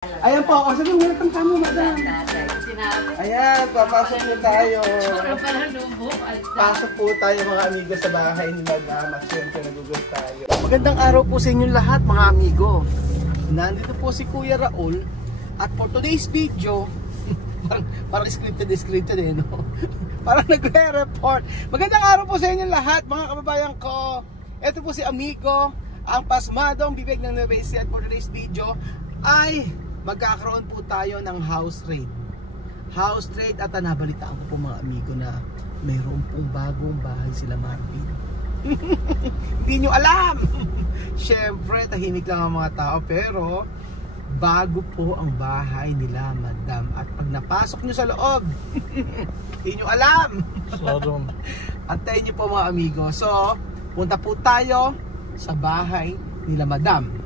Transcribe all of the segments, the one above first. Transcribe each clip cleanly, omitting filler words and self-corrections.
Ayan po, o sabi, welcome kamo, madam. Ayan, papasok po tayo. Pasok po tayo mga amigo sa bahay ni madam at syempre nagugulat tayo. Magandang araw po sa inyong lahat mga amigo. Nandito po si Kuya Raul at for today's video, parang scripted eh, no? Parang nagre-report. Magandang araw po sa inyong lahat mga kababayan ko. Ito po si amigo, ang pasmadong bibig ng Nueva Ecija at for today's video ay magkakaroon po tayo ng house raid. House raid at nabalitaan ko po mga amigo na mayroon pong bagong bahay sila Marvin. Hindi nyo alam! Siyempre, tahimik lang ang mga tao pero bago po ang bahay nila madam. At pag napasok nyo sa loob, hindi nyo alam! Antayin nyo po mga amigo. So, punta po tayo sa bahay nila madam.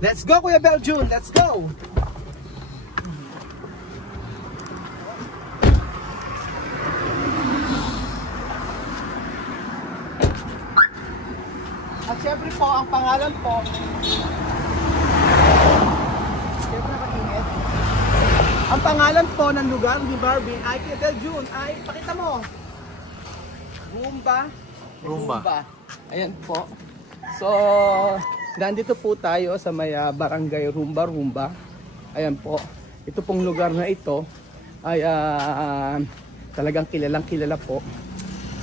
Let's go Kuya Beljun, let's go! At syempre po, ang pangalan po, syempre nakakingit. Ang pangalan po ng lugar ni Marvin ay Kuya Beljun, ay pakita mo. Rumba. Ayan po. So, nandito po tayo sa may barangay Rumba. Ayan po. Ito pong lugar na ito ay talagang kilala po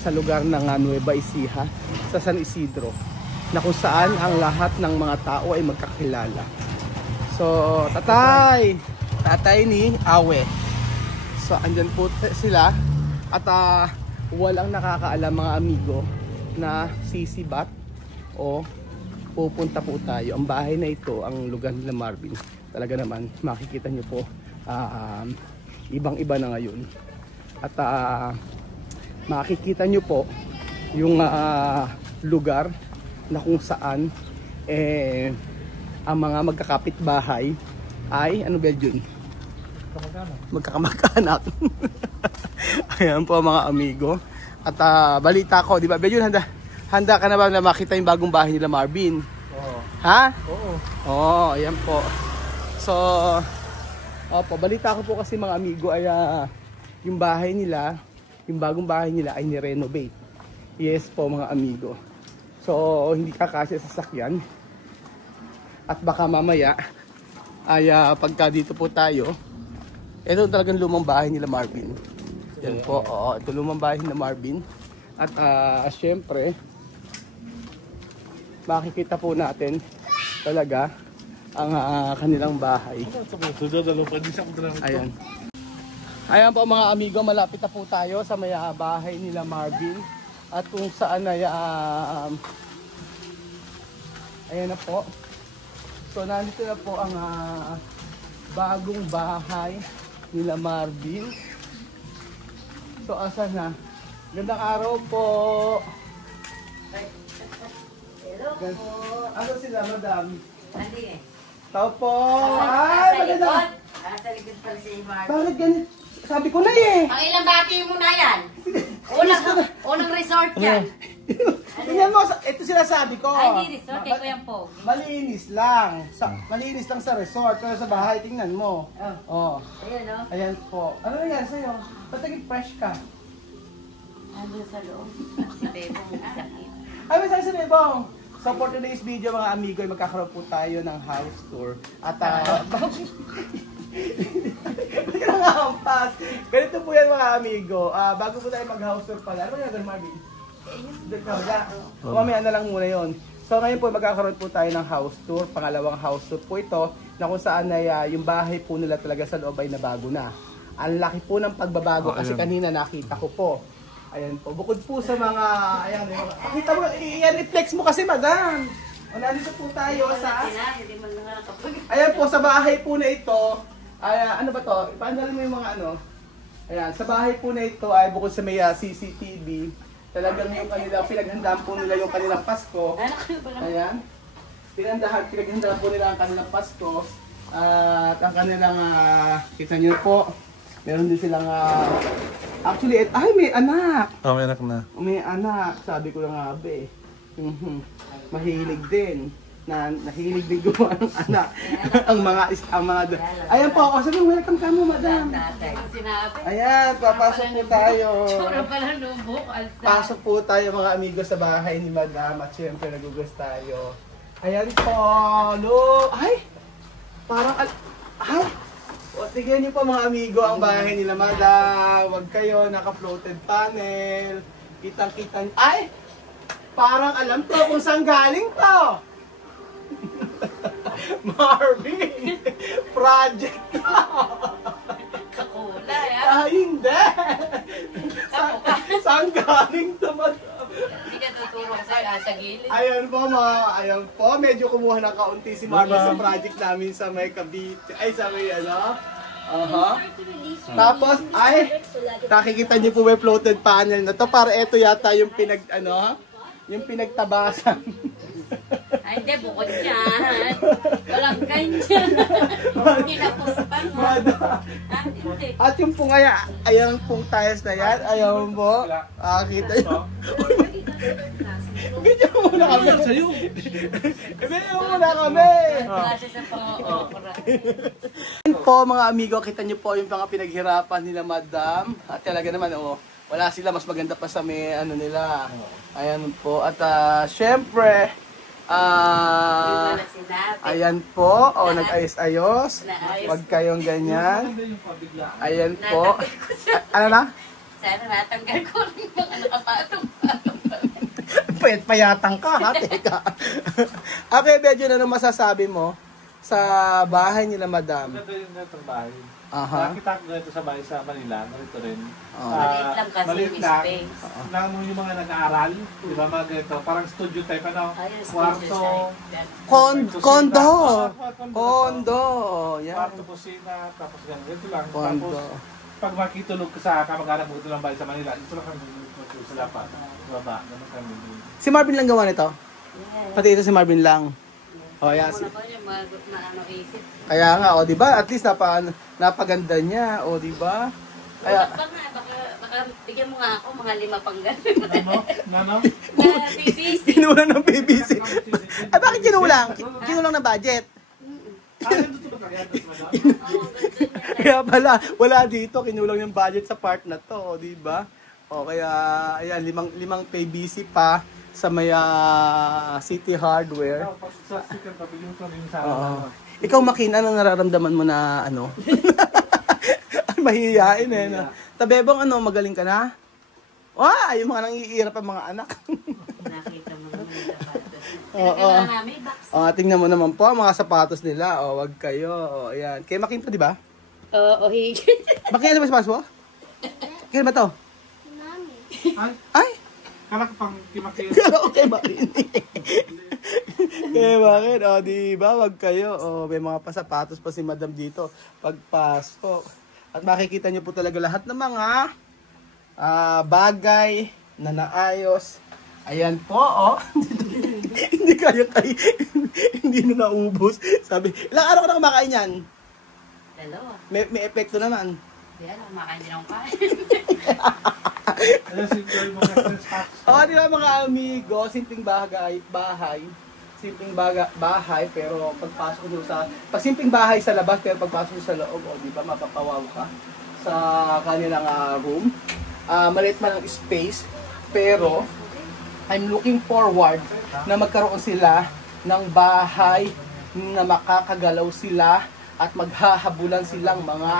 sa lugar ng Nueva Ecija, sa San Isidro, na kung saan ang lahat ng mga tao ay magkakilala. So, tatay ni Awe. So, andyan po sila at walang nakakaalam mga amigo na sisibat o pupunta po tayo. Ang bahay na ito, ang lugar nila Marvin, talaga naman makikita nyo po ibang-iba na ngayon. At makikita nyo po yung lugar na kung saan ang mga magkakapit bahay ay ano ba yun? Magkakamag-anak. Ayan po mga amigo. At balita ko, di ba Beljun, handa ka na ba na makita yung bagong bahay nila Marvin? Oo. Ha? Oo. Oo, ayan po. So, balita ko po kasi mga amigo ay yung bahay nila, yung bagong bahay nila ay ni-renovate. Yes po mga amigo. So, hindi kakasya sa sasakyan. At baka mamaya ay pagka dito po tayo, ito talagang lumang bahay nila Marvin. Yan po, oo, ito lumang bahay nila Marvin. At syempre, makikita po natin talaga ang kanilang bahay. Ayan. Ayan po mga amigo, malapit na po tayo sa may bahay nila Marvin. At kung saan ay ayan na po. So nandito na po ang bagong bahay nila Marvin. So asan na? Gandang araw po. Hello po. Ano sila, madam? Andi eh. Tao po. Sa Maganda. likod. Sa likod pala si Marvin. Bakit ganito? Sabi ko na eh. Ang ilang bati mo na yan. Unang resort yan. Tingnan mo, ito sila sabi ko. Ay, hindi resort. Kaya ko yan po. Malinis lang. Malinis lang sa resort. Pero sa bahay, tingnan mo. Oh. Ayun o. Ayan po. Ano nangyari sa'yo? Ba't naging fresh ka? Andun sa loob. Si Bebong sakit. Ay, may sabi sa Bebong. So for today's video mga amigo, ay magkakaroon po tayo ng house tour. At hampas. Ganito po yan mga amigo. Bago po tayo mag-house tour pala. Ano yan, Marvin? Mamaya na lang muna yun. So ngayon po magkakaroon po tayo ng house tour. Pangalawang house tour po ito. Na kung saan ay yung bahay po nila talaga sa loob ay nabago na. Ang laki po ng pagbabago kasi kanina nakita ko po. Ayan po. Bukod po sa mga, ayan, pakita mo, i-reflex mo kasi madam. O nandito po tayo sa, ayan po, sa bahay po na ito, ay, ano ba to? Ipaandalin mo yung mga ano. Ayan, sa bahay po na ito ay bukod sa may CCTV, talagang yung kanilang, pinaghandaan po nila yung kanilang Pasko. Ayan. Pinaghandaan po nila ang kanilang Pasko. At ang kanilang, kita nyo po, meron din silang, actually, ay may anak! Oh, may anak na. May anak, sabi ko lang nga be. Mahilig din. na nahilig din gumawa ng anak. ang mga ayan po ako, sabi welcome ka mo madam. Ayan, papasok po tayo. Pasok po tayo mga amigo sa bahay ni madam at syempre nagugas tayo. Ayan po, look. Ay, parang, ay, o tignan niyo po mga amigo ang bahay nila madam. Huwag kayo, naka-floated panel. Kitang-kita niyo. Ay, parang alam ko kung saan galing to. Marvin, project to. Kakulay, Hindi. Saan galing to madam? Hindi ka tutulong sa gilid. Ayan po, medyo kumuha ng kaunti si Marvin sa project namin sa may Cavite. Ay, sa may ano? Tapos, ay, nakikita niyo po may floated panel na to. Para ito yata yung yung pinagtabasan. Ay, hindi, bukod yan. Walang ganyan. Kinapuspan mo. Hindi. At yung po nga, ayan pong tiles na yan. Ayan po. Kita nyo. Video muna kami. Video muna kami. Klase sa pang-okra. Po mga amigo, kita nyo po yung mga pinaghirapan nila madam. At talaga naman, wala sila, mas maganda pa sa may nila. Ayan po. At syempre, ayan po, nag-ayos-ayos. Huwag kayong ganyan. Ayan po. Ano na? Sana natanggal ko rin mga nakapatong-patong. Payat-payatang ka, ha? Teka. Okay, medyo na masasabi mo sa bahay nila madam. Maganda yung ganitong bahay. Aha. Nakita ko ganito sa bahay sa Manila, ganito rin. Maliit lang kasi maliit yung lang. space. Yung mga nag-aaral, di ba mga ganito, parang studio type, Ayun, kwarto, Kondo. Kondo. Yan. kwarto, kusina, tapos ganito lang. Kondo. Tapos, pag makitulog ka sa kamag-anak mo ito lang bahay sa Manila, ito lang kami sa lapat, baba, ganun kami. Si Marvin lang gawa nito? Pati ito si Marvin lang. Oh, yeah. Ano ba yung isip? Kaya nga, di ba? At least napaganda niya, di ba? Kaya Baka bigyan mo nga ako mga 5 pang gano'n. Ano? Na BBC. kinulang ng BBC. Ay, bakit kinulang? Kinulang ng budget. Kaya pala, wala dito, kinulang yung budget sa part na to, di ba? Kaya, ayan, 5 PVC pa sa may City Hardware. Sa sticker pa, bigyan ko rin sa Ikaw, Makin, ano nararamdaman mo na Ay, mahihiyain no? Tabebong, magaling ka na? Yung mga nangiirap ang mga anak. Nakita mo naman yung sapatos. Oo. Namin, box. Tingnan mo naman po ang mga sapatos nila. Wag kayo. Ayan. Kaya Makin pa, di ba? Oo, higit. Makin, ano ba sapatos mo? Kaya ba to? Ay! Kala ko pang kimakil. Okay, Makin. Kaya Makin, di ba? Wag kayo. May mga pasapatos pa si Madam dito. Pagpasok. At makikita nyo po talaga lahat ng mga bagay na naayos. Ayan po, hindi hindi na naubos. Sabi, ilang araw ka na kumakain yan? 2. May epekto naman. Di alam, makain din akong kain. Di ba mga amigo, simpleng simpleng bahay, pero pagpasok mo pag simpleng bahay sa labas, pero pagpasok mo sa loob, di ba, mapapawaw ka sa kanilang room. Maliit man ang space, pero I'm looking forward na magkaroon sila ng bahay na makakagalaw sila at maghahabulan silang mga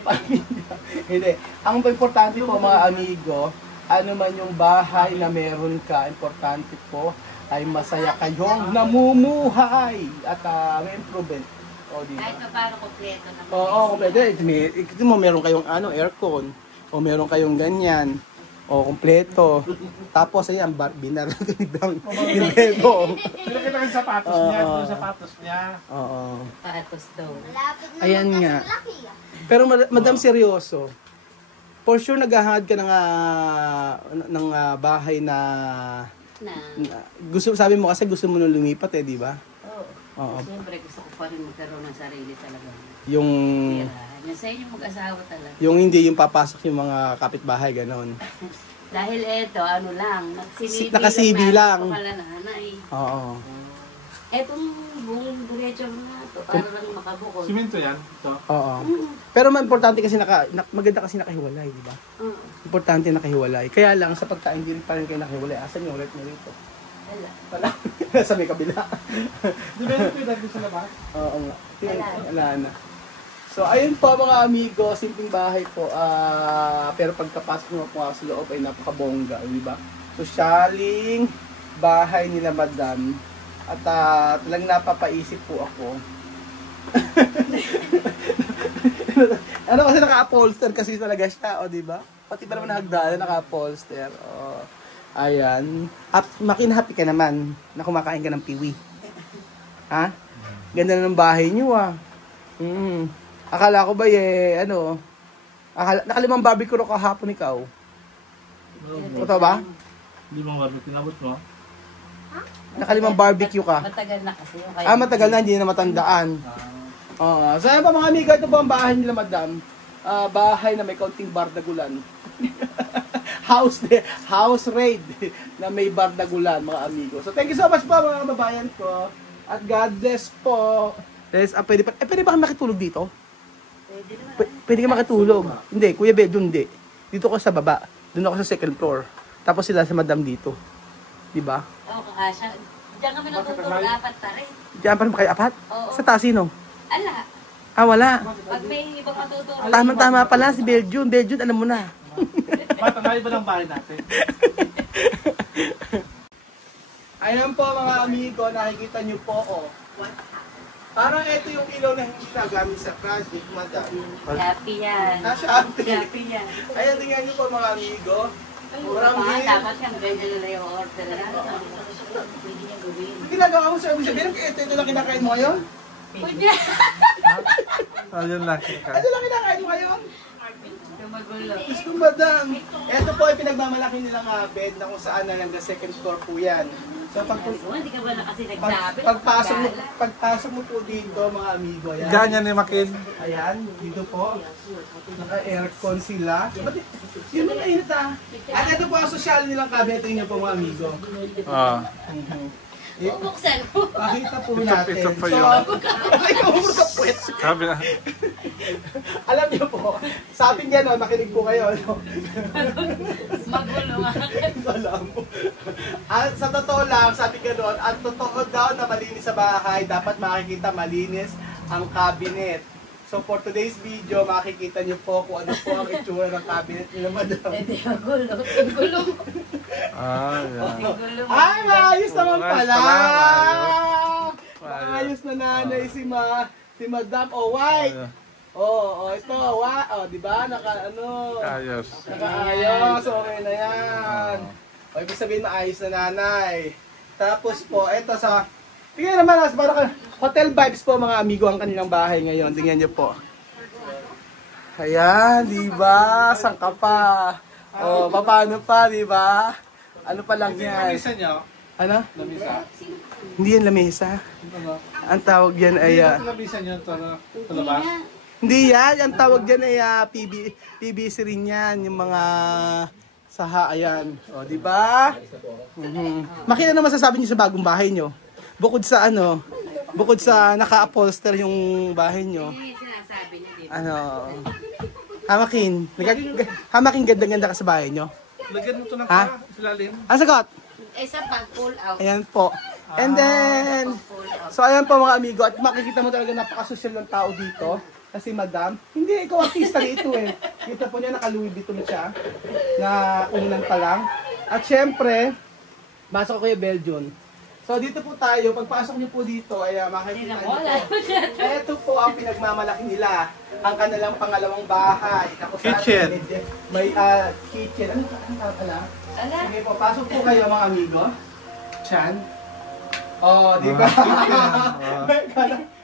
pamilya. Hindi. Ang importante po mga amigo, ano man yung bahay na meron ka, importante po ay masaya kayong namumuhay at may improvement. Diba? Kahit pa paano kompleto naman. Kompleto. Ito mo, meron kayong aircon, o meron kayong ganyan, kompleto. Tapos ayan, binarag ni Bebo. Pinakita ko yung sapatos niya, yung sapatos niya. Patos daw. Ayan nga. Pero Madam, seryoso. For sure, naghahangad ka ng bahay na gusto, sabi mo kasi gusto mo nung lumipat di ba? Oo. Siyempre gusto ko pa rin magkaroon ng sarili talaga. Yung sa inyo mag-asawa talaga. Yung hindi yung papasok yung mga kapitbahay, ganon. Dahil eto, ano lang, Naka-CV lang. Pangalananay. Oo. Etong buong diretso na to, para lang makabukod. Simento yan. Ito. Oo. Pero importante kasi maganda kasi nakahiwalay, di ba? Importante nakahiwalay. Kaya lang sa pagkain din pa rin kayo nakahiwalay. Asan yung ulit mo rito? Wala. Sa may kabila. Di ba yung pwede sa labas? Oo nga. Wala na. So ayun po mga amigo, simpleng bahay po. Pero pagkapasok mo po sa loob ay napakabongga, di ba? Sosyaling bahay nila Madam. At talagang napapaisip po ako. Ano kasi naka-upholster kasi talaga siya, o di ba? Pati pa naman hagdanan naka-upholster. O, ayan. At makin-happy ka naman na kumakain ka ng piwi. Ha? Ganda na ng bahay niyo Akala ko ba nakalimang barbecue ro kahapon ikaw. Totoo ba? Hindi mo barbecue nabot mo? Nakalimang barbecue ka. Matagal na kasi yung Matagal na, hindi na matandaan. So ayan pa mga amiga, ito po ang bahay nila Madam. Bahay na may kaunting bardagulan. House raid na may bardagulan mga amigo. So thank you so much po mga kababayan ko. At God bless po. Pwede ba kami makitulog dito? Pwede ka makitulog. Hindi, Kuya Bel, hindi. Dito ko sa baba. Doon ako sa second floor. Tapos sila sa Madam dito. Diba? Oo, kakasya. Diyan kami natutulog, apat pa rin. Diyan pa rin kayo apat? Oo. Sa taas sino? Ala, Wala. pag may ibang matutulog. Tama-tama pala si Belgium. Belgium, alam mo na. Matangay ba ng bahay natin? Ayan po mga amigo, nakikita nyo po, parang ito yung ilaw na hindi nagamit sa project, Madam. Happy yan. Shopee. Happy yan. Ayan, tingnan nyo po mga amigo. Dapat yan, pwede nila yung order na. Pwede niya gawin. Ginagawa mo sa sabihin, ito lang kinakain mo ngayon? Pwede. Ayun lang. Ito lang kinakain mo ngayon? Magulo. Diyos ko, Madam. Ito po ay pinagmamalaki nilang bed na kung saan na hanggang second floor po yan. So Hindi ka ba na kasi nagsabi? pagpasok mo po dito mga amigo, ayan. Ganyan ni Makin. Ayan, dito po. Naka-aircon sila. Yun ang init At ito po ang social nilang cabinet niyo po mga amigo. Bubuksan mo. Pakita po natin. Ito po yun. Sabi na. Alam niyo po, sabi niya no, makinig po kayo. No? Magulo nga. Alam mo. Sa totoo lang, sabi ka doon, ang totoo daw na malinis sa bahay, dapat makikita malinis ang cabinet. So for today's video, makikita niyo po kung ano po ang itsura ng cabinet nila Madam. Hindi, magulo. Magulo. Ay, maayos naman pala! Maayos. Maayos na nanay si Madam. White! Ito, di ba? Ayos. Nakaayos, okay na yan. Ibig sabihin maayos na nanay. Tapos po, ito tingnan naman, parang hotel vibes po mga amigo ang kanilang bahay ngayon. Tingnan niyo po. Ayan, di ba? Saan ka pa? Paano pa, di ba? Ano pa lang yan? Lamisa niyo? Ano? Lamisa? Hindi yan lamesa. Ang tawag yan ay... Lamisa niyo ito sa labas? Hindi yan. Ang tawag yan ay PVC rin yan. Yung mga saha, ayan. Di ba? Makina naman sasabi niyo sa bagong bahay niyo. Bukod sa naka-upholster yung bahay niyo. Hindi sinasabi niya dito. Hamakin ganda-ganda ka sa bahay niyo. Lagyan mo ito ng silalim. Sagot? Sa pag-pull out. Ayan po. And then, so ayan po mga amigo, at makikita mo talaga napaka-social ng tao dito. Kasi Madam, hindi, ikaw artista rito Kita po niya, naka-Louis Vuitton siya, na unan pa lang. At syempre, masok ko yung Belgium. So dito po tayo, pagpasok niyo po dito, ay makikita niyo po. Ito po ang pinagmamalaki nila, ang kanilang pangalawang bahay. Kitchen. May kitchen. Ano pala? Sige po, pasok po kayo mga amigo. Chan. Di ba?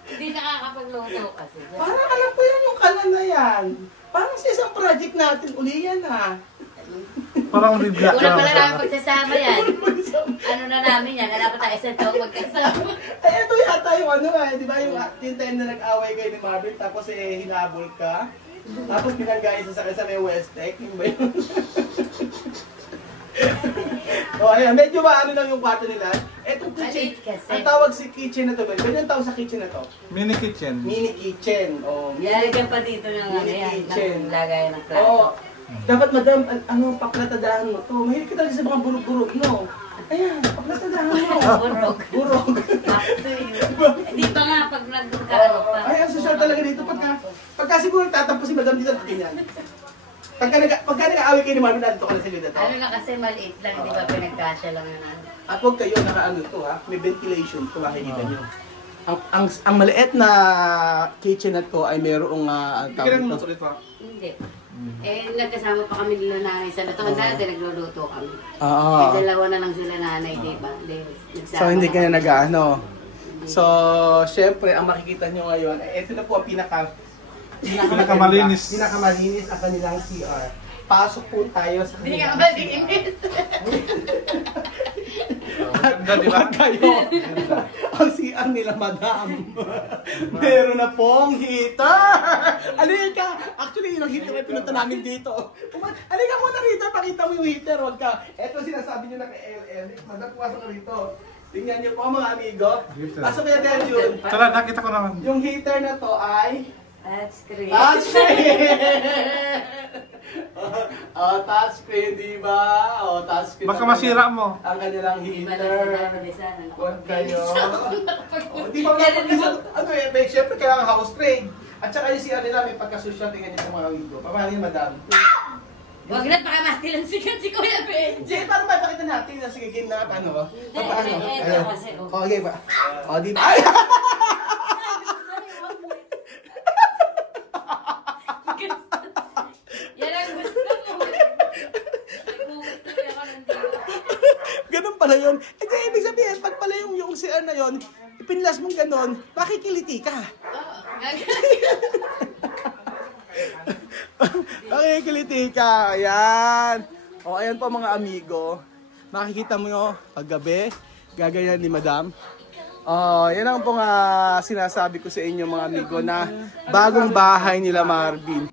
Hindi nakakapagluto kasi. Parang alam ko yan yung kalan na yan. Parang sa isang project natin, uli yan Parang bibla. Una pala namin pagsasama yan. Ano na namin yan? Alam ko tayo sa taong magkasama. Ay, ito yata yung di ba yung time na nag-away kayo ni Marvin, tapos hinabol ka. Tapos pinag-guys sa may West Tech, yung ba yun? Ayan, medyo lang yung kwarto nila. Etong kitchen. Maliit kasi. Ang tawag si kitchen na to, ba? Ganyan tawag sa kitchen na to? Mini kitchen. Mini kitchen. Oh, Lalagyan pa dito ng ano Mini yan, kitchen. ng lagay ng plato. Oo. Dapat madam, ano, paklatadahan mo to. Mahilig ka talaga sa mga burog-burog, no? Ayan, paklatadahan mo. Burog. Burog. After yun. Hindi pa nga pag nandun ka ano pa. Ay, ang social talaga dito. Pagka siguro tatampo si madam dito, ganyan. Pagka nag-aaway kayo ni Marvin, dito ka na sa lido to. Ano na kasi maliit lang, di ba pinagkasya lang yun ano. At huwag kayo naka-ano to ha, may ventilation to, makikita nyo. Ang maliit na kitchen na to ay mayroong Hindi ka rin tawag ulit pa. Hindi. Nagkasama pa kami nila nanay sa luto. Dati nagluluto kami. Oo. Dalawa na lang sila nanay, di ba? So hindi ka na nag-ano. So, syempre, ang makikita nyo ngayon, ito na po ang Pinakamalinis. pinakamalinis ang kanilang CR. Pasok po tayo sa Hindi ka kanilang malinis. Ganda, di ba? Huwag kayo. Ang CR nila, madam. Meron na pong heater. Alika. Actually, yun ang heater na pinunta namin dito. Alika muna rito. Pakita mo yung heater. Huwag ka. Ito sinasabi nyo na kay LL. Madam, pumasok ka rito. Tingnan nyo po mga amigo. Pasok kaya dahil yun. Tala, nakita ko naman. Yung heater na to ay... Touchscreen. Touchscreen! Oh, touchscreen, di ba? Oh, touchscreen. Baka masira mo. Ang kanilang Di ba heater. na Huwag kayo. Oh, di ba ano eh, may syempre kailangan house trade. At saka yung CR nila may pagkasosyal, tingnan niyo sa mga window. Paano yun, madam? Huwag na, baka matilang sikat si Kuya Ben. Sige, paano ba pakita natin na sige game na paano ba? Paano? Ito Ayun. kasi, oh. Oh, okay ba? Oh, di ba? Ay! Yan ang gusto mo. Nagmumustuloy ako ng dito. Ganun pala yun. Eh, di, ibig sabihin, pag pala yung CR na yun, ipinlas mong ganun, makikiliti ka. Makikiliti ka. Ayan. O, ayan po mga amigo. Makikita mo yun, paggabi, gagayan ni madam. Yan ang pong sinasabi ko sa inyo mga amigo na bagong bahay nila Marvin.